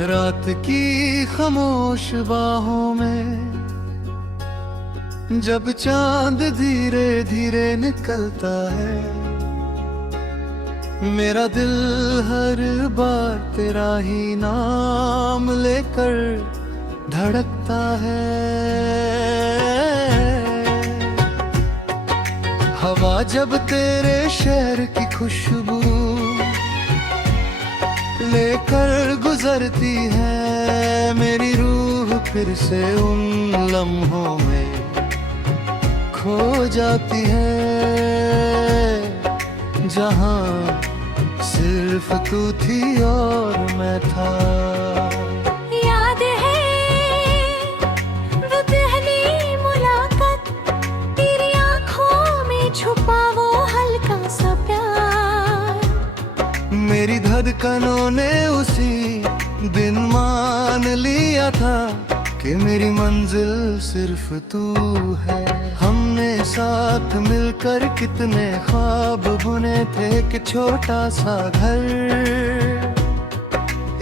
रात की खामोश बाहों में जब चांद धीरे धीरे निकलता है, मेरा दिल हर बार तेरा ही नाम लेकर धड़कता है। हवा जब तेरे शहर की खुशबू लेकर गुजरती है, मेरी रूह फिर से उन लम्हों में खो जाती है, जहां सिर्फ तू थी और मैं था। याद है वो पहली मुलाकात, तेरी आंखों में छुपा वो हल्का सा प्यार। मेरी धड़कनों ने उसी दिन मान लिया था कि मेरी मंजिल सिर्फ तू है। हमने साथ मिलकर कितने ख्वाब बुने थे कि छोटा सा घर,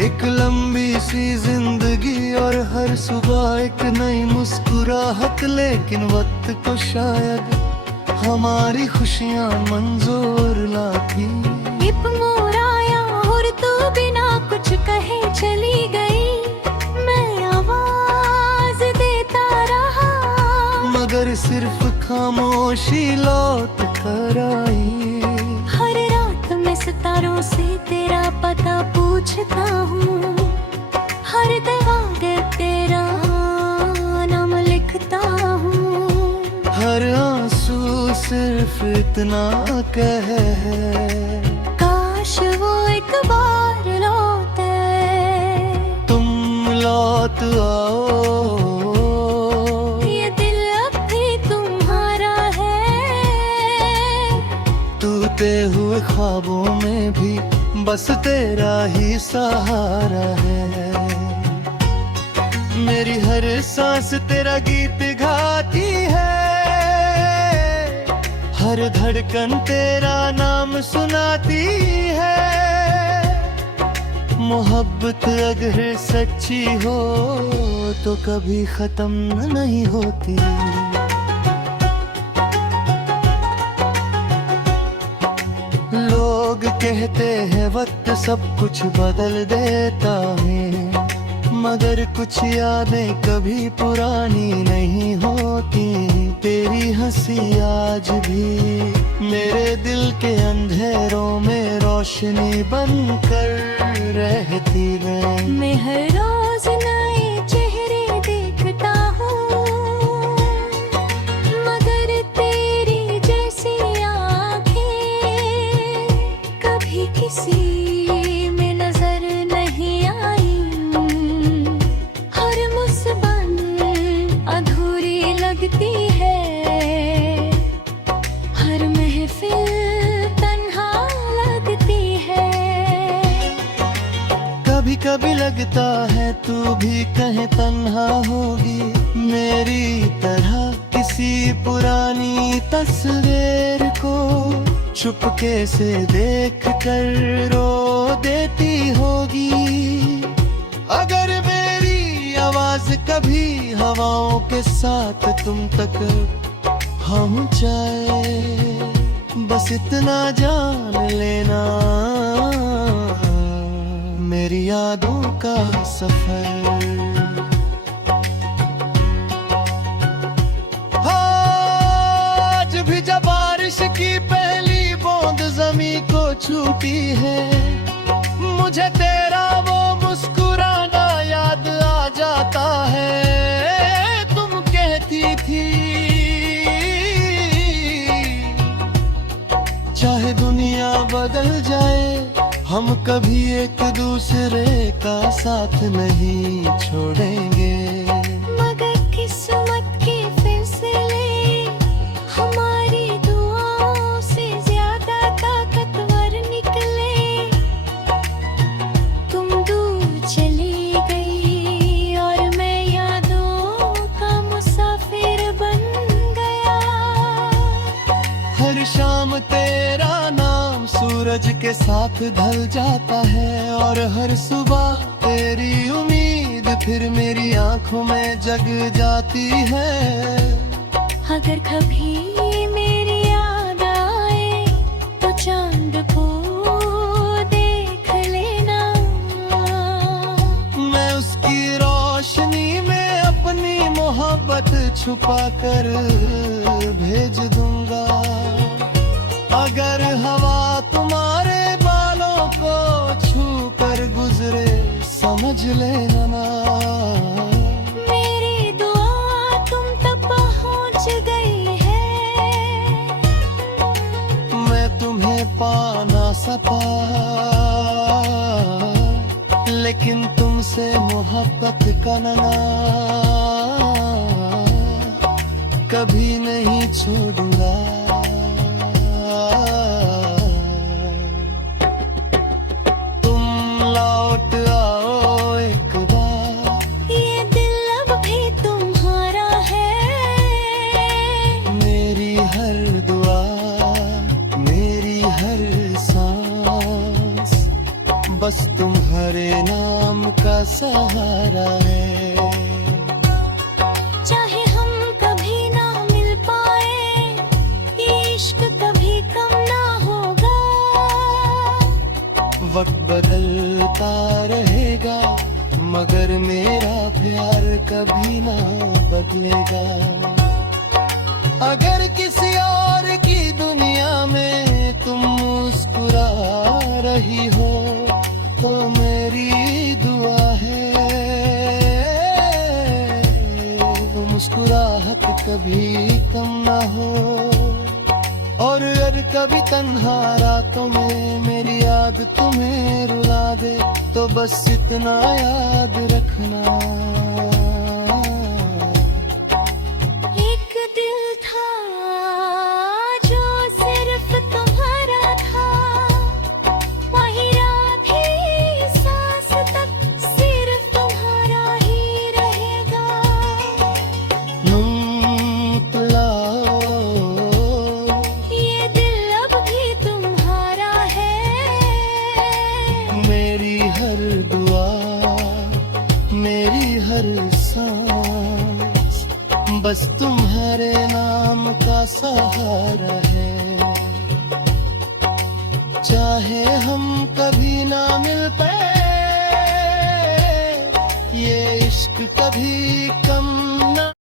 एक लंबी सी जिंदगी और हर सुबह एक नई मुस्कुराहट। लेकिन वक्त को शायद हमारी खुशियाँ मंजूर ना थी। एक मोड़ आया और तू बिना कुछ कहे चली गई, मैं आवाज देता रहा मगर सिर्फ खामोशी लौट कर आई। हर रात मैं सितारों से तेरा पता पूछता हूँ, हर दीवार तेरा नाम लिखता हूँ। हर आंसू सिर्फ इतना कहे है, काश वो एक बार लौटे, तुम लौट आओ। ये दिल अब भी तुम्हारा है, टूटे हुए ख्वाबों में भी बस तेरा ही सहारा है। मेरी हर सांस तेरा गीत गाती है, हर धड़कन तेरा नाम सुनाती है। मोहब्बत अगर सच्ची हो तो कभी खत्म नहीं होती। लोग कहते हैं वक्त सब कुछ बदल देता है, मगर कुछ यादें कभी पुरानी नहीं होती। तेरी हंसी आज भी मेरे दिल के अंधेरों में रोशनी बनकर रहती है। मैं हर रोज नए चेहरे देखता हूँ, मगर तेरी जैसी आँखें कभी किसी में नजर नहीं आई। हर मुस्कान अधूरी लगती है, हर महफिल तन्हा लगती है। कभी कभी लगता है तू भी कहीं तन्हा होगी, मेरी तरह किसी पुरानी तस्वीर को चुपके से देख कर रो देती होगी। अगर मेरी आवाज कभी हवाओं के साथ तुम तक पहुंचाए, बस इतना जान लेना मेरी यादों का सफर। आज भी जब बारिश की पहली बूंद जमीन को छूती है, मुझे तेरा वो मुस्कुराना याद आ जाता है। तुम कहती थी चाहे दुनिया बदल जाए, हम कभी एक दूसरे का साथ नहीं छोड़ेंगे। मगर किस्मत के फैसले हमारी दुआओं से ज्यादा ताकतवर निकले। तुम दूर चली गई और मैं यादों का मुसाफिर बन गया। हर शाम तेरा नाम सूरज सूरज के साथ ढल जाता है और हर सुबह तेरी उम्मीद फिर मेरी आंखों में जग जाती है। अगर कभी मेरी याद आए तो चांद को देख लेना। मैं उसकी रोशनी में अपनी मोहब्बत छुपा कर भेज दूंगा। अगर हवा तुम्हारे बालों को छू कर गुजरे समझ लेना ना। मेरी दुआ तुम तक पहुंच गई है। मैं तुम्हें पा ना सका लेकिन तुमसे मोहब्बत का नाना कभी नहीं छोड़ूंगा। तुम लौट आओ एक बार, ये दिल अब भी तुम्हारा है। मेरी हर दुआ मेरी हर सांस बस तुम्हारे नाम का सहारा है। चाहे हम कभी ना मिल पाए, ये इश्क कभी कम ना होगा। वक्त बदलता रहेगा मगर मेरा प्यार कभी ना बदलेगा। अगर किसी और की दुनिया में तुम मुस्कुरा रही हो तो मेरी दुआ है वो मुस्कुराहट कभी कम ना हो। और अगर कभी तन्हा रातों में मेरी याद तुम्हें रुला दे तो बस इतना याद रखना। एक दिल था जो सिर्फ तुम्हारा था, वही रात ही सांस तक सिर्फ तुम्हारा ही रहेगा। तुलाओ ये दिल अब भी तुम्हारा है। मेरी हर दुआ मेरी हर सांस बस तुम्हारे नाम का सहारा है। चाहे हम कभी ना मिल पाए ये इश्क कभी कम